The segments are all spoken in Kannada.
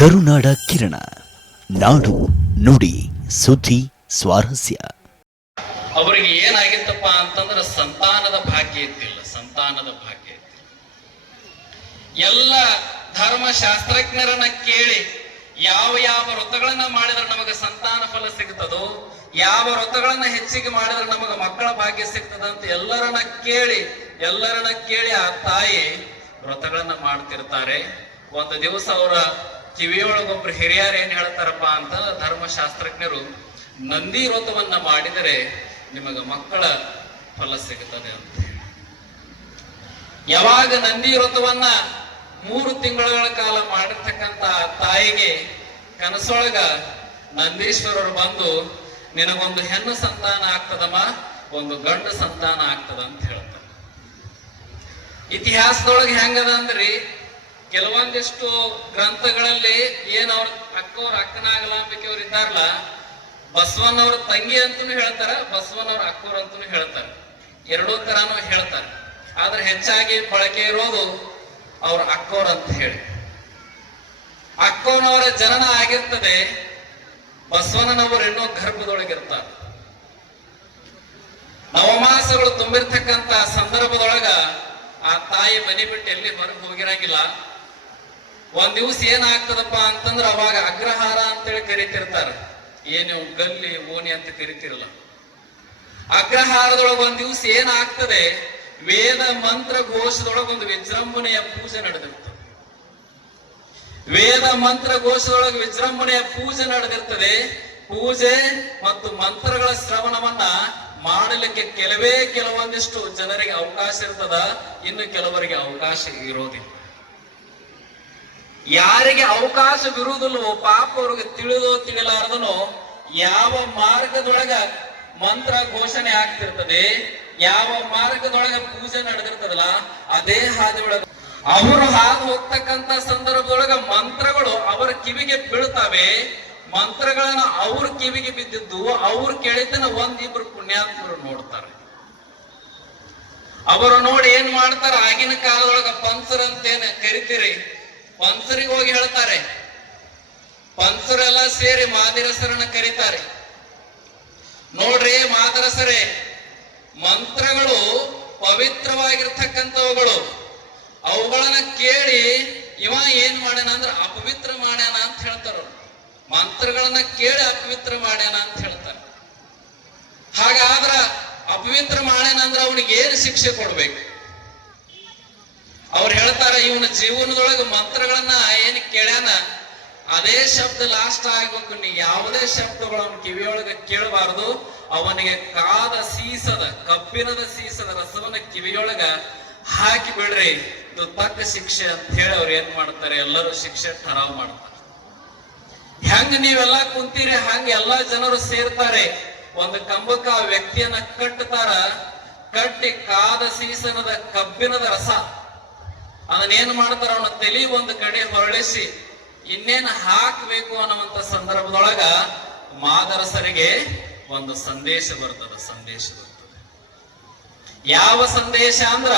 ಕರುನಾಡ ಕಿರಣ, ನಾಡು ನುಡಿ ಸುದ್ದಿ ಸ್ವಾರಸ್ಯ. ಅವರಿಗೆ ಏನಾಗಿತ್ತಪ್ಪ ಅಂತಂದ್ರೆ ಸಂತಾನದ ಭಾಗ್ಯ ಇದ್ದಿಲ್ಲ. ಸಂತಾನದ ಭಾಗ್ಯ ಇದ್ದಿಲ್ಲ. ಎಲ್ಲ ಧರ್ಮಶಾಸ್ತ್ರಜ್ಞರನ್ನ ಕೇಳಿ ಯಾವ ಯಾವ ವ್ರತಗಳನ್ನ ಮಾಡಿದ್ರೆ ನಮಗೆ ಸಂತಾನ ಫಲ ಸಿಗ್ತದೋ, ಯಾವ ವ್ರತಗಳನ್ನ ಹೆಚ್ಚಿಗೆ ಮಾಡಿದ್ರೆ ನಮಗೆ ಮಕ್ಕಳ ಭಾಗ್ಯ ಸಿಗ್ತದ ಅಂತ ಎಲ್ಲರನ್ನ ಕೇಳಿ ಆ ತಾಯಿ ವ್ರತಗಳನ್ನ ಮಾಡ್ತಿರ್ತಾರೆ. ಒಂದು ದಿವಸ ಅವರ ಕಿವಿಯೊಳಗೊಬ್ರು ಹಿರಿಯರು ಏನ್ ಹೇಳ್ತಾರಪ್ಪ ಅಂತ, ಧರ್ಮಶಾಸ್ತ್ರಜ್ಞರು ನಂದಿ ವ್ರತವನ್ನ ಮಾಡಿದರೆ ನಿಮಗೆ ಮಕ್ಕಳ ಫಲ ಸಿಗುತ್ತದೆ ಅಂತ ಹೇಳಿ. ಯಾವಾಗ ನಂದಿ ವ್ರತವನ್ನ 3 ತಿಂಗಳ ಕಾಲ ಮಾಡಿರ್ತಕ್ಕಂತ ತಾಯಿಗೆ ಕನಸೊಳಗ ನಂದೀಶ್ವರರು ಬಂದು, ನಿನಗೊಂದು ಹೆಣ್ಣು ಸಂತಾನ ಆಗ್ತದಮ್ಮ, ಒಂದು ಗಂಡು ಸಂತಾನ ಆಗ್ತದ ಅಂತ ಹೇಳ್ತಾರೆ. ಇತಿಹಾಸದೊಳಗೆ ಹೆಂಗದ ಅಂದ್ರಿ, ಕೆಲವೊಂದಿಷ್ಟು ಗ್ರಂಥಗಳಲ್ಲಿ ಅವ್ರ ಅಕ್ಕನಾಗಲಾಂಬಿಕೆ ಅವ್ರು ಇದ್ದಾರಲ್ಲ, ಬಸವಣ್ಣವ್ರ ತಂಗಿ ಅಂತನೂ ಹೇಳ್ತಾರ, ಬಸವಣ್ಣವ್ರ ಅಕ್ಕವ್ರ ಅಂತನೂ ಹೇಳ್ತಾರೆ. ಎರಡೂ ತರಾನು ಹೇಳ್ತಾರೆ. ಆದ್ರೆ ಹೆಚ್ಚಾಗಿ ಬಳಕೆ ಇರೋದು ಅವ್ರ ಅಕ್ಕವ್ರ ಅಂತ ಹೇಳಿ. ಅಕ್ಕವನವರ ಜನನ ಆಗಿರ್ತದೆ, ಬಸವಣ್ಣನವರು ಇನ್ನೂ ಗರ್ಭದೊಳಗಿರ್ತಾರೆ. ನವಮಾಸಗಳು ತುಂಬಿರ್ತಕ್ಕಂತ ಸಂದರ್ಭದೊಳಗ ಆ ತಾಯಿ ಮನೆ ಬಿಟ್ಟು ಎಲ್ಲಿ ಹೊರಗೆ ಹೋಗಿರಂಗಿಲ್ಲ. ಒಂದ್ ದಿವ್ಸ ಏನಾಗ್ತದಪ್ಪ ಅಂತಂದ್ರ, ಅವಾಗ ಅಗ್ರಹಾರ ಅಂತೇಳಿ ಕರಿತಿರ್ತಾರ. ಏನು ಗಲ್ಲಿ ಓಣಿ ಅಂತ ಕರಿತಿರಲ್ಲ. ಅಗ್ರಹಾರದೊಳಗ ಒಂದ್ ದಿವ್ಸ ಏನಾಗ್ತದೆ, ವೇದ ಮಂತ್ರ ಘೋಷದೊಳಗೆ ಒಂದು ವಿಜೃಂಭಣೆಯ ಪೂಜೆ ನಡೆದಿರ್ತದೆ. ವೇದ ಮಂತ್ರ ಘೋಷದೊಳಗೆ ವಿಜೃಂಭಣೆಯ ಪೂಜೆ ನಡೆದಿರ್ತದೆ. ಪೂಜೆ ಮತ್ತು ಮಂತ್ರಗಳ ಶ್ರವಣವನ್ನ ಮಾಡಲಿಕ್ಕೆ ಕೆಲವೊಂದಿಷ್ಟು ಜನರಿಗೆ ಅವಕಾಶ ಇರ್ತದ, ಇನ್ನು ಕೆಲವರಿಗೆ ಅವಕಾಶ ಇರೋದಿಲ್ಲ. ಯಾರಿಗೆ ಅವಕಾಶವಿರುವುದಿಲ್ಲವೋ ಪಾಪ ಅವ್ರಿಗೆ ತಿಳಿದೋ ತಿಳಿಲಾರದನೋ ಯಾವ ಮಾರ್ಗದೊಳಗ ಮಂತ್ರ ಘೋಷಣೆ ಆಗ್ತಿರ್ತದೆ, ಯಾವ ಮಾರ್ಗದೊಳಗ ಪೂಜೆ ನಡೆದಿರ್ತದಲ್ಲ, ಅದೇ ಹಾದಿಯೊಳಗ ಅವರು ಹಾದು ಹೋಗ್ತಕ್ಕಂತ ಸಂದರ್ಭದೊಳಗ ಮಂತ್ರಗಳು ಅವರ ಕಿವಿಗೆ ಬೀಳ್ತಾವೆ. ಮಂತ್ರಗಳನ್ನ ಅವ್ರ ಕಿವಿಗೆ ಬಿದ್ದಿದ್ದು ಅವ್ರು ಕೇಳಿದ್ದನ್ನ ಒಂದಿಬ್ರು ಪುಣ್ಯಾತ್ಮರು ನೋಡ್ತಾರೆ. ಅವರು ನೋಡಿ ಏನ್ ಮಾಡ್ತಾರ, ಆಗಿನ ಕಾಲದೊಳಗ ಪಂಚರ್ ಅಂತೇನ ಕರಿತೀರಿ, ಪಂಚರಿಗೆ ಹೋಗಿ ಹೇಳ್ತಾರೆ. ಪಂಚರೆಲ್ಲ ಸೇರಿ ಮಾದಿರಸರನ್ನ ಕರೀತಾರೆ. ನೋಡ್ರಿ ಮಾದರಸರೇ, ಮಂತ್ರಗಳು ಪವಿತ್ರವಾಗಿರ್ತಕ್ಕಂಥವುಗಳು. ಅವುಗಳನ್ನ ಕೇಳಿ ಇವ ಏನ್ ಮಾಡ್ಯಾನ ಅಂದ್ರೆ ಅಪವಿತ್ರ ಮಾಡ್ಯಾನ ಅಂತ ಹೇಳ್ತಾರ. ಮಂತ್ರಗಳನ್ನ ಕೇಳಿ ಅಪವಿತ್ರ ಮಾಡ್ಯಾನ ಅಂತ ಹೇಳ್ತಾರೆ. ಹಾಗಾದ್ರ ಅಪವಿತ್ರ ಮಾಡ್ಯಾನ ಅಂದ್ರೆ ಅವನಿಗೆ ಏನು ಶಿಕ್ಷೆ ಕೊಡ್ಬೇಕು? ಅವ್ರು ಹೇಳ್ತಾರ, ಇವನ ಜೀವನದೊಳಗೆ ಮಂತ್ರಗಳನ್ನ ಏನ್ ಕೇಳ್ಯಾನ ಅದೇ ಶಬ್ದ ಲಾಸ್ಟ್ ಆಗ್ಬೇಕು. ನೀ ಯಾವುದೇ ಶಬ್ದಗಳು ಅವನ ಕಿವಿಯೊಳಗೆ ಕೇಳಬಾರದು. ಅವನಿಗೆ ಕಬ್ಬಿಣದ ಸೀಸದ ರಸವನ್ನ ಕಿವಿಯೊಳಗ ಹಾಕಿ ಬಿಡ್ರಿ, ಇದು ತಕ್ಕ ಶಿಕ್ಷೆ ಅಂತ ಹೇಳಿ ಅವ್ರು ಏನ್ ಮಾಡ್ತಾರೆ, ಎಲ್ಲರೂ ಶಿಕ್ಷೆ ಠರಾವ್ ಮಾಡ್ತಾರೆ. ಹೆಂಗ ನೀವೆಲ್ಲ ಕುಂತೀರಿ ಹಂಗ ಎಲ್ಲಾ ಜನರು ಸೇರ್ತಾರೆ. ಒಂದು ಕಂಬಕ್ಕ ಆ ವ್ಯಕ್ತಿಯನ್ನ ಕಟ್ಟತಾರ. ಕಟ್ಟಿ ಕಾದ ಸೀಸನದ ಕಬ್ಬಿಣದ ರಸ ಅದನ್ನೇನ್ ಮಾಡ್ತಾರ, ಅವನ ತಲೆ ಒಂದು ಕಡೆ ಹೊರಳಿಸಿ ಇನ್ನೇನು ಹಾಕಬೇಕು ಅನ್ನುವಂತ ಸಂದರ್ಭದೊಳಗ ಮಾದರಸರಿಗೆ ಒಂದು ಸಂದೇಶ ಬರ್ತದೆ. ಯಾವ ಸಂದೇಶ ಅಂದ್ರ,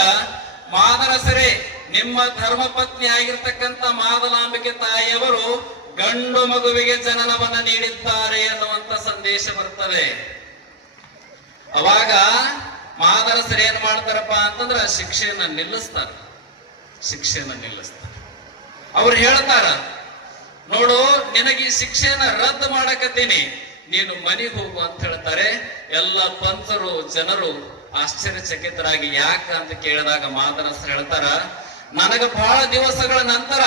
ಮಾದರಸರೇ, ನಿಮ್ಮ ಧರ್ಮಪತ್ನಿ ಆಗಿರ್ತಕ್ಕಂಥ ಮಾದಲಾಂಬಿಕೆ ತಾಯಿಯವರು ಗಂಡು ಮಗುವಿಗೆ ಜನನವನ್ನ ನೀಡಿದ್ದಾರೆ ಅನ್ನುವಂತ ಸಂದೇಶ ಬರ್ತದೆ. ಅವಾಗ ಮಾದರಸರು ಏನ್ ಮಾಡ್ತಾರಪ್ಪ ಅಂತಂದ್ರ ಶಿಕ್ಷೆಯನ್ನ ನಿಲ್ಲಿಸ್ತಾರೆ. ಅವ್ರು ಹೇಳ್ತಾರ, ನೋಡು, ನಿನಗೆ ಈ ಶಿಕ್ಷೆಯನ್ನ ರದ್ದು ಮಾಡಕತ್ತೀನಿ, ನೀನು ಮನೆಗೆ ಹೋಗು ಅಂತ ಹೇಳ್ತಾರೆ. ಎಲ್ಲ ಪಂಚರು ಜನರು ಆಶ್ಚರ್ಯಚಕಿತರಾಗಿ ಯಾಕ ಅಂತ ಕೇಳಿದಾಗ ಮಾದರಸರು ಹೇಳ್ತಾರ, ನನಗ ಬಹಳ ದಿವಸಗಳ ನಂತರ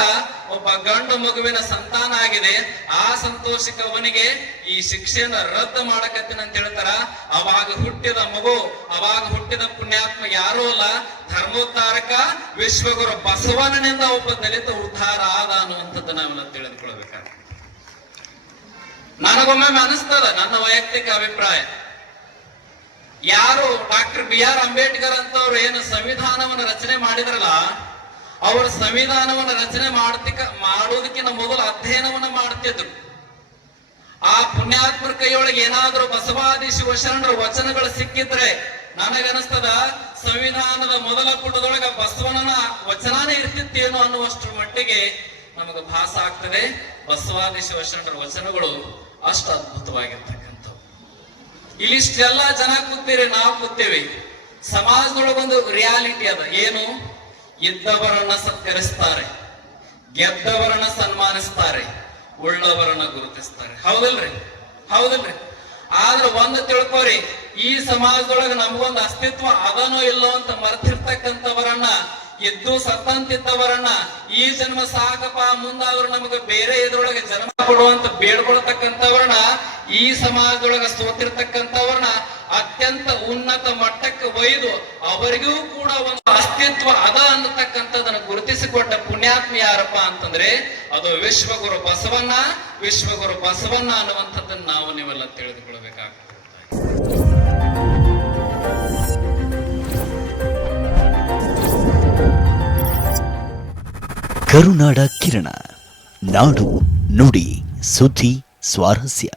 ಒಬ್ಬ ಗಂಡು ಮಗುವಿನ ಸಂತಾನ ಆಗಿದೆ. ಆ ಸಂತೋಷಕ್ಕೆ ಅವನಿಗೆ ಈ ಶಿಕ್ಷೆಯನ್ನ ರದ್ದು ಮಾಡಕತ್ತೀನಿ ಅಂತ ಹೇಳ್ತಾರ. ಅವಾಗ ಹುಟ್ಟಿದ ಪುಣ್ಯಾತ್ಮ ಯಾರೂ ಅಲ್ಲ, ಧರ್ಮೋದ್ಧಾರಕ ವಿಶ್ವಗುರು ಬಸವಣ್ಣನಿಂದ ಒಬ್ಬ ದಲಿತ ಉದ್ಧಾರ ಆದ ಅನ್ನುವಂಥದ್ದು ನಾವೆಲ್ಲ ತಿಳಿದುಕೊಳ್ಬೇಕಾಗ. ನನಗೊಮ್ಮೆ ಅನಿಸ್ತದ, ನನ್ನ ವೈಯಕ್ತಿಕ ಅಭಿಪ್ರಾಯ, ಯಾರು ಡಾಕ್ಟರ್ BR ಅಂಬೇಡ್ಕರ್ ಅಂತವ್ರು ಏನು ಸಂವಿಧಾನವನ್ನು ರಚನೆ ಮಾಡಿದ್ರಲ್ಲ, ಅವರು ಸಂವಿಧಾನವನ್ನು ರಚನೆ ಮಾಡೋದಕ್ಕಿಂತ ಮೊದಲು ಅಧ್ಯಯನವನ್ನ ಮಾಡ್ತಿದ್ರು. ಆ ಪುಣ್ಯಾತ್ಮರ ಕೈಯೊಳಗೆ ಏನಾದ್ರೂ ಬಸವಾದಿ ಶಿವಶರಣರ ವಚನಗಳು ಸಿಕ್ಕಿದ್ರೆ ನನಗನಿಸ್ತದ ಸಂವಿಧಾನದ ಮೊದಲ ಪುಟದೊಳಗ ಬಸವಣ್ಣನ ವಚನಾನೇ ಇರ್ತಿತ್ತೇನೋ ಅನ್ನುವಷ್ಟರ ಮಟ್ಟಿಗೆ ನಮಗೆ ಭಾಸ ಆಗ್ತದೆ. ಬಸವಾದಿ ಶಿವಶರಣರ ವಚನಗಳು ಅಷ್ಟು ಅದ್ಭುತವಾಗಿರ್ತಕ್ಕಂಥವು. ಇಲ್ಲಿಷ್ಟೆಲ್ಲ ಜನ ಕೂತೀರಿ, ನಾವು ಕೂತೀವಿ. ಸಮಾಜದೊಳಗೊಂದು ರಿಯಾಲಿಟಿ ಅದ. ಏನು? ಇದ್ದವರನ್ನ ಸತ್ಕರಿಸ್ತಾರೆ, ಗೆದ್ದವರನ್ನ ಸನ್ಮಾನಿಸ್ತಾರೆ, ಉಳ್ಳವರನ್ನ ಗುರುತಿಸ್ತಾರೆ. ಹೌದಲ್ರಿ? ಹೌದಲ್ರಿ? ಆದ್ರೆ ಒಂದು ತಿಳ್ಕೋರಿ, ಈ ಸಮಾಜದೊಳಗೆ ನಮಗೊಂದು ಅಸ್ತಿತ್ವ ಅದನೋ ಇಲ್ಲೋ ಅಂತ ಮರ್ತಿರ್ತಕ್ಕಂಥವರನ್ನ, ಎದ್ದು ಸತ್ತಂತಿದ್ದವರನ್ನ, ಈ ಜನ್ಮ ಸಾಕಪ್ಪ ಮುಂದಾದ್ರು ನಮಗೆ ಬೇರೆ ಇದ್ರೊಳಗೆ ಜನ್ಮ ಕೊಡುವಂತ ಬೇಡ್ಕೊಳ್ತಕ್ಕಂಥವ್ರನ್ನ, ಈ ಸಮಾಜದೊಳಗೆ ಸೋತಿರ್ತಕ್ಕಂಥವ್ರನ್ನ ಅತ್ಯಂತ ಉನ್ನತ ಮಟ್ಟಕ್ಕೆ ಒಯ್ದು ಅವರಿಗೂ ಕೂಡ ಒಂದು ಅಸ್ತಿತ್ವ ಅದ ಅನ್ನತಕ್ಕಂಥದನ್ನ ಗುರುತಿಸಿಕೊಟ್ಟ ಪುಣ್ಯಾತ್ಮ ಯಾರಪ್ಪ ಅಂತಂದ್ರೆ ಅದು ವಿಶ್ವಗುರು ಬಸವಣ್ಣ. ವಿಶ್ವಗುರು ಬಸವಣ್ಣ ಅನ್ನುವಂಥದ್ದನ್ನ ನಾವು ನೀವೆಲ್ಲ ತಿಳಿದುಕೊಳ್ಬೇಕಾಗ್ತದೆ. ಕರುನಾಡ ಕಿರಣ, ನಾಡು ನುಡಿ ಸುದ್ದಿ ಸ್ವಾರಸ್ಯ.